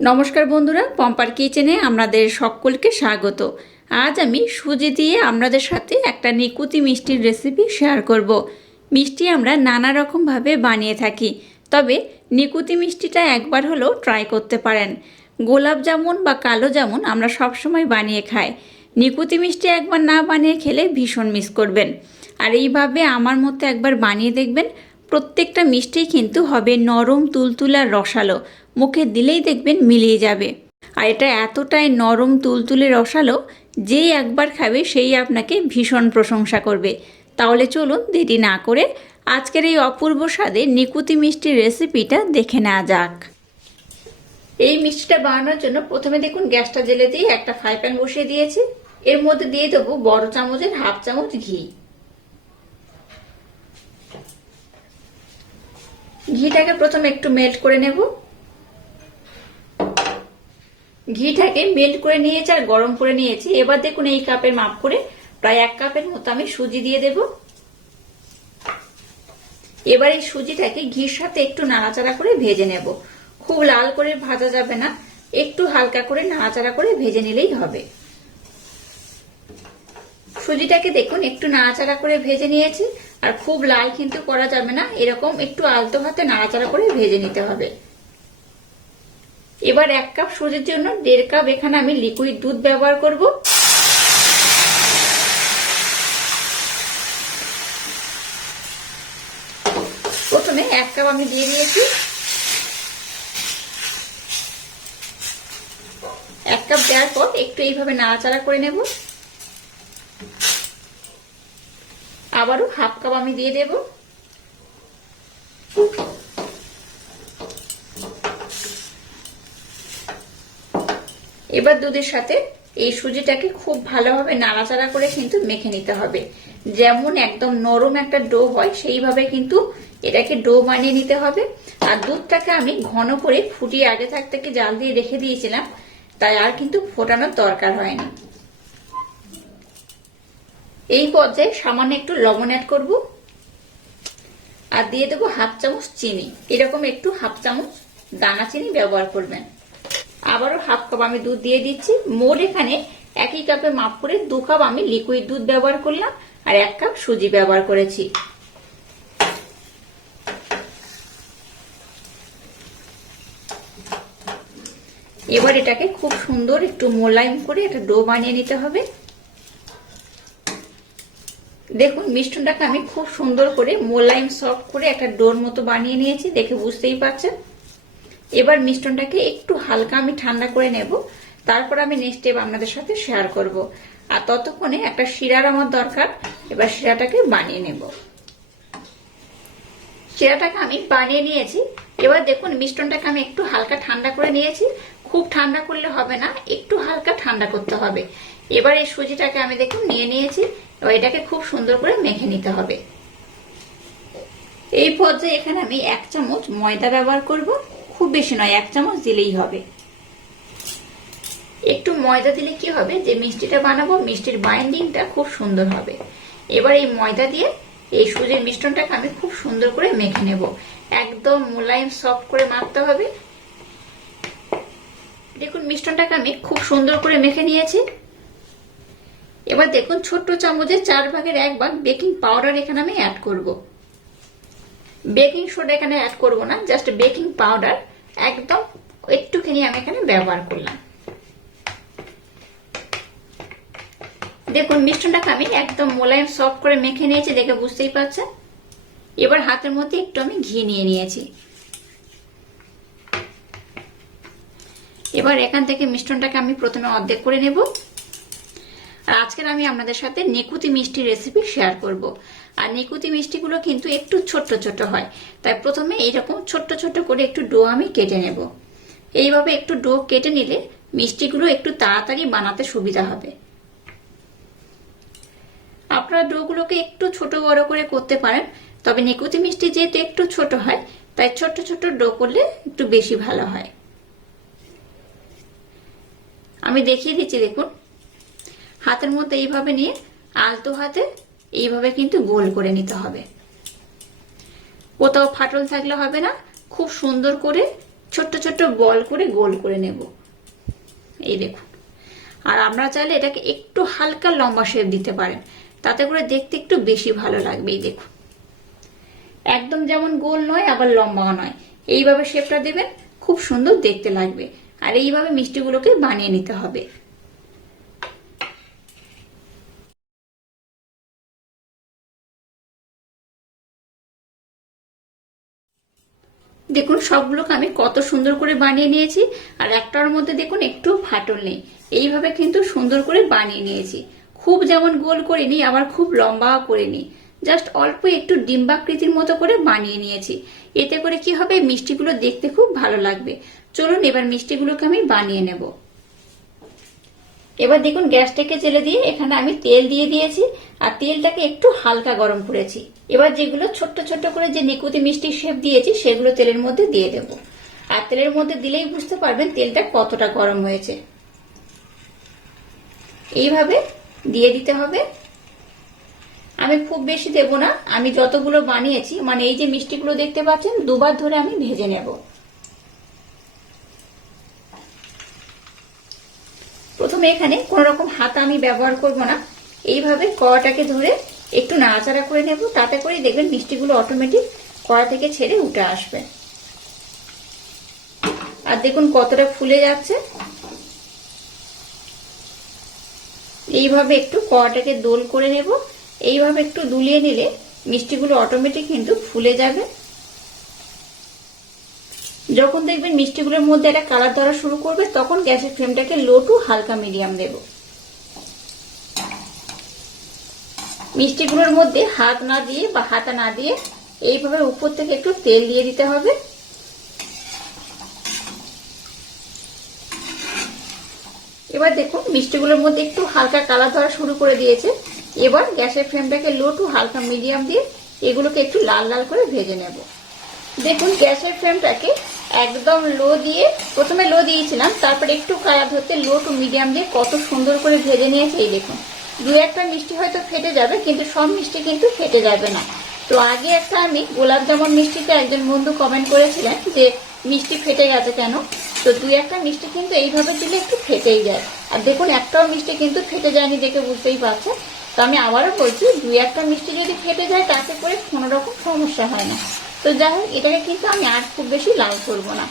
নমস্কার বন্ধুরা, পম্পার কিচেনে আপনাদের সকলকে স্বাগত। আজ আমি সুজি দিয়ে আপনাদের সাথে একটা নিকুতি মিষ্টির রেসিপি শেয়ার করব। মিষ্টি আমরা নানা রকমভাবে বানিয়ে থাকি, তবে নিকুতি মিষ্টিটা একবার হলেও ট্রাই করতে পারেন। গোলাপ জামুন বা কালো জামুন আমরা সবসময় বানিয়ে খাই, নিকুতি মিষ্টি একবার না বানিয়ে খেলে ভীষণ মিস করবেন। আর এইভাবে আমার মতো একবার বানিয়ে দেখবেন, প্রত্যেকটা মিষ্টি কিন্তু হবে নরম তুলতুলে আর রসালো, মুখে দিলেই দেখবেন মিলিয়ে যাবে। আর এটা এতটাই নরম তুলতুলে রসালো, যেই একবার খাবে সেই আপনাকে ভীষণ প্রশংসা করবে। তাহলে চলুন দেরি না করে আজকের এই অপূর্ব স্বাদের নিকুতি মিষ্টির রেসিপিটা দেখে নেওয়া যাক। এই মিষ্টিটা বানানোর জন্য প্রথমে দেখুন গ্যাসটা জ্বেলে দিয়ে একটা ফ্রাই প্যান বসিয়ে দিয়েছি। এর মধ্যে দিয়ে দেবো বড় চামচের হাফ চামচ ঘি। ঘিটাকে প্রথমে একটু মেল্ট করে নেব। ঘিটাকে মেল্ট করে নিয়েছি আর গরম করে নিয়েছি। এবার দেখুন এই কাপের মাপ করে প্রায় 1 কাপের মতো আমি সুজি দিয়ে দেব। এবার এই সুজিটাকে ঘির সাথে একটু নাড়াচাড়া করে ভেজে নেব। খুব লাল করে ভাজা যাবে না, একটু হালকা করে নাড়াচাড়া করে ভেজে নিলেই হবে। সুজিটাকে দেখুন একটু নাড়াচাড়া করে ভেজে নিয়েছি, আর খুব লাল কিন্তু করা যাবে না, এরকম একটু আলতো হাতে নাড়াচাড়া করে ভেজে নিতে হবে। এবার 1 কাপ সুজির জন্য 1.5 কাপ এখানে আমি লিকুইড দুধ ব্যবহার করব। প্রথমে 1 কাপ আমি দিয়ে দিয়েছি। 1 কাপ দেওয়ার পর একটু এইভাবে নাড়াচাড়া করে নেব। আবারও হাফ কাপ আমি দিয়ে দেব। এবার দুধের সাথে এই সুজিটাকে খুব ভালোভাবে নাড়াচাড়া করে কিন্তু মেখে নিতে হবে। যেমন একদম নরম একটা ডো হয় সেইভাবে কিন্তু এটাকে ডো বানিয়ে নিতে হবে। আর দুধটাকে আমি ঘন করে ফুটিয়ে আগে থাকতে জাল দিয়ে রেখে দিয়েছিলাম, তাই আর কিন্তু ফোটানোর দরকার হয়নি। এই পর্যায়ে সামান্য একটু লবণ অ্যাড করব আর দিয়ে দেবো হাফ চামচ চিনি। এরকম একটু হাফ চামচ দানা চিনি ব্যবহার করবেন। আবারও হাফ কাপ আমি দুধ দিয়ে দিচ্ছি। মোট এখানে একই কাপে মাপ করে 2 কাপ আমি লিকুইড দুধ ব্যবহার করলাম আর 1 কাপ সুজি ব্যবহার করেছি। এবার এটাকে খুব সুন্দর একটু মোলায়েম করে একটা ডো বানিয়ে নিতে হবে। দেখুন মিষ্টনটাকে আমি খুব সুন্দর করে মোলায়েম সফট করে একটা ডোর মতো বানিয়ে নিয়েছি, দেখে বুঝতেই পারছেন। এবার মিষ্টনটাকে একটু হালকা আমি ঠান্ডা করে নেব, তারপর আমি নেক্সট স্টেপ আপনাদের সাথে শেয়ার করব। আর ততক্ষণে একটা শিরার আমার দরকার। এবার শিরাটাকে বানিয়ে নেব। শিরাটাকে আমি বানিয়ে নিয়েছি। এবার দেখুন মিষ্টনটাকে আমি একটু হালকা ঠান্ডা করে নিয়েছি। খুব ঠান্ডা করলে হবে না, একটু হালকা ঠান্ডা করতে হবে। এবার এই সুজিটাকে আমি দেখুন নিয়ে নিয়েছি। এবার এটাকে খুব সুন্দর করে মেখে নিতে হবে। এই পর্যায়ে এখানে আমি 1 চামচ ময়দা ব্যবহার করব। খুব বেশি নয়, 1 চামচ দিলেই হবে। একটু ময়দা দিলে কি হবে, যে মিষ্টিটা বানাবো মিষ্টির বাইন্ডিংটা খুব সুন্দর হবে। এবার এই ময়দা দিয়ে এই সুজির মিশ্রণটাকে আমি খুব সুন্দর করে মেখে নেব। একদম মোলায়েম সফট করে মাখতে হবে। দেখুন মিশ্রণটাকে আমি খুব সুন্দর করে মেখে নিয়েছি। এবার দেখুন ছোট্ট চামচের 4 ভাগের 1 ভাগ বেকিং পাউডার এখানে আমি অ্যাড করব। বেকিং সোডা এখানে অ্যাড করব না, জাস্ট বেকিং পাউডার একদম একটুখানি আমি এখানে ব্যবহার করলাম। দেখুন মিশ্রণটাকে আমি একদম মোলায়েম সফট করে মেখে নিয়েছি, দেখে বুঝতেই পারছেন। এবার হাতের মধ্যে একটু আমি ঘি নিয়ে নিয়েছি। এবার এখান থেকে মিশ্রণটাকে আমি প্রথমে অর্ধেক করে নেব। আর আজকের আমি আপনাদের সাথে নিকুতি মিষ্টি রেসিপি শেয়ার করব। আর নিকুতি মিষ্টিগুলো কিন্তু একটু ছোট্ট ছোট হয়, তাই প্রথমে এইরকম ছোট্ট ছোট্ট করে একটু ডো আমি কেটে নেব। এইভাবে একটু ডো কেটে নিলে মিষ্টিগুলো একটু তাড়াতাড়ি বানাতে সুবিধা হবে। আপনারা ডোগুলোকে একটু ছোট বড় করে করতে পারেন, তবে নিকুতি মিষ্টি যেহেতু একটু ছোট হয় তাই ছোট ছোট ডো করলে একটু বেশি ভালো হয়। আমি দেখিয়ে দিচ্ছি, দেখুন হাতের মধ্যে এইভাবে নিয়ে আলতো হাতে এইভাবে কিন্তু গোল করে নিতে হবে। কোথাও ফাটল থাকলে হবে না, খুব সুন্দর করে ছোট্ট ছোট্ট বল করে গোল করে নেব। এই দেখুন। আর আমরা চাইলে এটাকে একটু হালকা লম্বা শেপ দিতে পারেন, তাতে করে দেখতে একটু বেশি ভালো লাগবে। এই দেখুন, একদম যেমন গোল নয় আবার লম্বাও নয়, এইভাবে শেপটা দেবেন, খুব সুন্দর দেখতে লাগবে। আর এইভাবে মিষ্টিগুলোকে বানিয়ে নিতে হবে। দেখুন সবগুলোকে আমি কত সুন্দর করে বানিয়ে নিয়েছি, আর একটার মধ্যে দেখুন একটু ফাটল নেই। এইভাবে কিন্তু সুন্দর করে বানিয়ে নিয়েছি। খুব যেমন গোল করিনি আবার খুব লম্বাও করিনি, জাস্ট অল্প একটু ডিম্বাকৃতির মতো করে বানিয়ে নিয়েছি। এতে করে কি হবে, মিষ্টিগুলো দেখতে খুব ভালো লাগবে। চলুন এবার মিষ্টিগুলোকে আমি বানিয়ে নেব। এবার দেখুন গ্যাসটাকে জেলে দিয়ে এখানে আমি তেল দিয়ে দিয়েছি, আর তেলটাকে একটু হালকা গরম করেছি। এবার যেগুলো ছোট্ট ছোট্ট করে যে নিকুতি মিষ্টির শেপ দিয়েছি সেগুলো তেলের মধ্যে দিয়ে দেব। আর তেলের মধ্যে দিলেই বুঝতে পারবেন তেলটা কতটা গরম হয়েছে। এইভাবে দিয়ে দিতে হবে। আমি খুব বেশি দেব না, আমি যতগুলো বানিয়েছি মানে এই যে মিষ্টিগুলো দেখতে পাচ্ছেন দুবার ধরে আমি ভেজে নেব। প্রথমে এখানে কোন রকম হাতা আমি ব্যবহার করব না, এইভাবে কড়াটাকে ধরে একটু নাড়াচাড়া করে নেব, তাতে করে দেখবেন মিষ্টিগুলো অটোমেটিক কড়া থেকে ছেড়ে উঠে আসবে। আর দেখুন কতটা ফুলে যাচ্ছে। এইভাবে একটু কড়াটাকে দোল করে নেব। এইভাবে একটু দুলিয়ে নিলে মিষ্টিগুলো অটোমেটিক কিন্তু ফুলে যাবে। যখন দেখবেন মিষ্টিগুলোর মধ্যে একটা কালার ধরা শুরু করবে তখন গ্যাসের ফ্লেমটাকে লো টু হালকা মিডিয়াম দেব। মিষ্টিগুলোর মধ্যে হাত না দিয়ে বা হাতা না দিয়ে এইভাবে উপর থেকে একটু তেল দিয়ে দিতে হবে। এবার দেখুন মিষ্টিগুলোর মধ্যে একটু হালকা কালার ধরা শুরু করে দিয়েছে। এবার গ্যাসের ফ্লেমটাকে লো টু হালকা মিডিয়াম দিয়ে এগুলোকে একটু লাল লাল করে ভেজে নেব। দেখুন গ্যাসের ফ্লেমটাকে একদম লো দিয়ে, প্রথমে লো দিয়েছিলাম, তারপরে একটু কালার ধরতে লো টু মিডিয়াম দিয়ে কত সুন্দর করে ভেজে নিয়েছে। এই দেখুন দু একটা মিষ্টি হয়তো ফেটে যাবে, কিন্তু সব মিষ্টি কিন্তু ফেটে যাবে না। তো আগে একটা আমি গোলাপ জামুন মিষ্টিতে একজন বন্ধু কমেন্ট করেছিলেন যে মিষ্টি ফেটে গেছে কেন, তো দুই একটা মিষ্টি কিন্তু এইভাবে দিলে একটু ফেটেই যায়। আর দেখুন একটাও মিষ্টি কিন্তু ফেটে যায়নি, দেখে বুঝতেই পারছেন। তো আমি আবারও বলছি, দুই একটা মিষ্টি যদি ফেটে যায় তাতে করে কোনো রকম সমস্যা হয় না। তো যাই হোক, এটাকে কিন্তু আমি আর খুব বেশি লাল করবো না।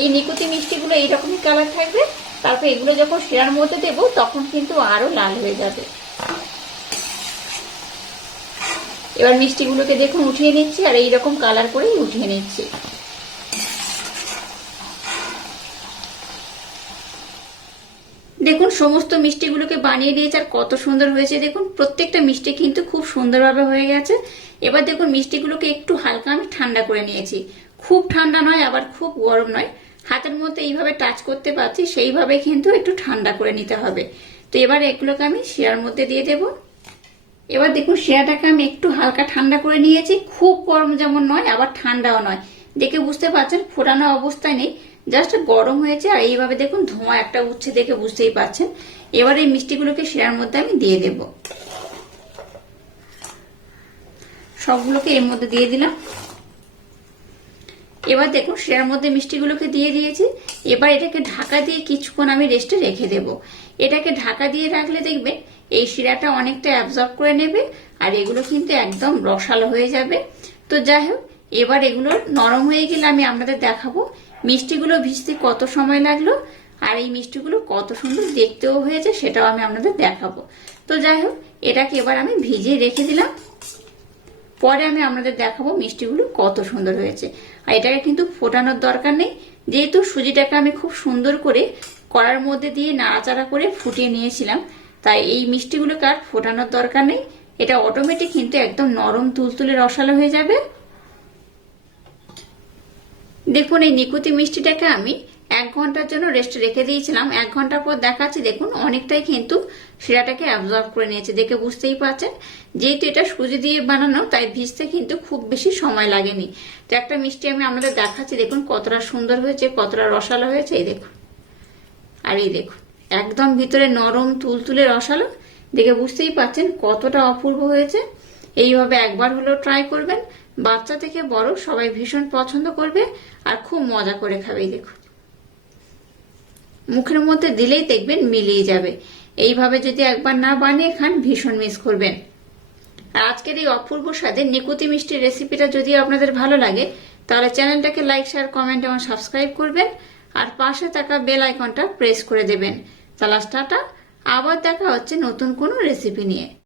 এই নিকুতি মিষ্টিগুলো এইরকমই কালার থাকবে, তারপর এগুলো যখন শিরার মধ্যে দেবো তখন কিন্তু আরো লাল হয়ে যাবে। এবার মিষ্টিগুলোকে দেখুন উঠিয়ে নিচ্ছি, আর এইরকম কালার করেই উঠিয়ে নিচ্ছি। দেখুন সমস্ত মিষ্টিগুলোকে বানিয়ে নিয়েছে, আর কত সুন্দর হয়েছে। দেখুন প্রত্যেকটা মিষ্টি কিন্তু খুব সুন্দরভাবে হয়ে গেছে। এবার দেখুন মিষ্টিগুলোকে একটু হালকা আমি ঠান্ডা করে নিয়েছি, খুব ঠান্ডা নয় আবার খুব গরম নয়, হাতের মধ্যে এইভাবে টাচ করতে পারছি সেইভাবে কিন্তু একটু ঠান্ডা করে নিতে হবে। তো এবার এগুলোকে আমি শিরার মধ্যে দিয়ে দেব। এবার দেখুন শিরাটাকে আমি একটু হালকা ঠান্ডা করে নিয়েছি, খুব গরম যেমন নয় আবার ঠান্ডাও নয়, দেখে বুঝতে পারছেন ফোটানো অবস্থায় নেই, জাস্ট গরম হয়েছে। আর এইভাবে দেখুন ধোঁয়া একটা উঠছে, দেখে বুঝতেই পারছেন। এবার এই মিষ্টিগুলোকে শিরার মধ্যে আমি দিয়ে দেব। সবগুলোকে এর মধ্যে দিয়ে দিলাম। এবার দেখুন শিরার মধ্যে মিষ্টিগুলোকে দিয়ে দিয়েছি। এবার এটাকে ঢাকা দিয়ে কিছুক্ষণ আমি রেস্টে রেখে দেব। এটাকে ঢাকা দিয়ে রাখলে দেখবেন এই শিরাটা অনেকটা অ্যাবজর্ব করে নেবে, আর এগুলো কিন্তু একদম রসালো হয়ে যাবে। তো যাই হোক, এবার এগুলো নরম হয়ে গেলে আমি আপনাদের দেখাবো মিষ্টিগুলো ভিজতে কত সময় লাগলো, আর এই মিষ্টিগুলো কত সুন্দর দেখতেও হয়েছে সেটাও আমি আপনাদের দেখাবো। তো যাই হোক, এটাকে এবার আমি ভিজিয়ে রেখে দিলাম, পরে আমি আপনাদের দেখাবো মিষ্টিগুলো কত সুন্দর হয়েছে। আর এটাকে কিন্তু ফোটানোর দরকার নেই, যেহেতু সুজিটাকে আমি খুব সুন্দর করে কড়ার মধ্যে দিয়ে নাড়াচাড়া করে ফুটিয়ে নিয়েছিলাম, তাই এই মিষ্টিগুলোকে আর ফোটানোর দরকার নেই। এটা অটোমেটিক কিন্তু একদম নরম তুলতুলে রসালো হয়ে যাবে। দেখুন এই নিকুতি মিষ্টিটাকে আমি 1 ঘন্টার জন্য রেস্টে রেখে দিয়েছিলাম। 1 ঘন্টা পর দেখাচ্ছি, দেখুন অনেকটাই কিন্তু শিরাটাকে অ্যাবজর্ব করে নিয়েছে, দেখে বুঝতেই পারছেন। যেহেতু এটা সুজি দিয়ে বানানো তাই ভিজতে কিন্তু খুব বেশি সময় লাগেনি। তো একটা মিষ্টি আমি আপনাদের দেখাচ্ছি, দেখুন কতটা সুন্দর হয়েছে, কতটা রসালো হয়েছে। এই দেখুন, আর এই দেখুন একদম ভিতরে নরম তুলতুলে রসালো, দেখে বুঝতেই পারছেন কতটা অপূর্ব হয়েছে। এইভাবে একবার হলেও ট্রাই করবেন, বাচ্চা থেকে বড় সবাই ভীষণ পছন্দ করবে আর খুব মজা করে খাবে। দেখুন, মুখের মধ্যে দিলেই দেখবেন মিলিয়ে যাবে। এইভাবে যদি একবার না বানিয়ে খান ভীষণ মিস করবেন। আর আজকের এই অপূর্ব স্বাদের নিকুতি মিষ্টির রেসিপিটা যদি আপনাদের ভালো লাগে তাহলে চ্যানেলটাকে লাইক, শেয়ার, কমেন্ট এবং সাবস্ক্রাইব করবেন আর পাশে থাকা বেল আইকনটা প্রেস করে দেবেন। তাহলে টাটা, আবার দেখা হচ্ছে নতুন কোনো রেসিপি নিয়ে।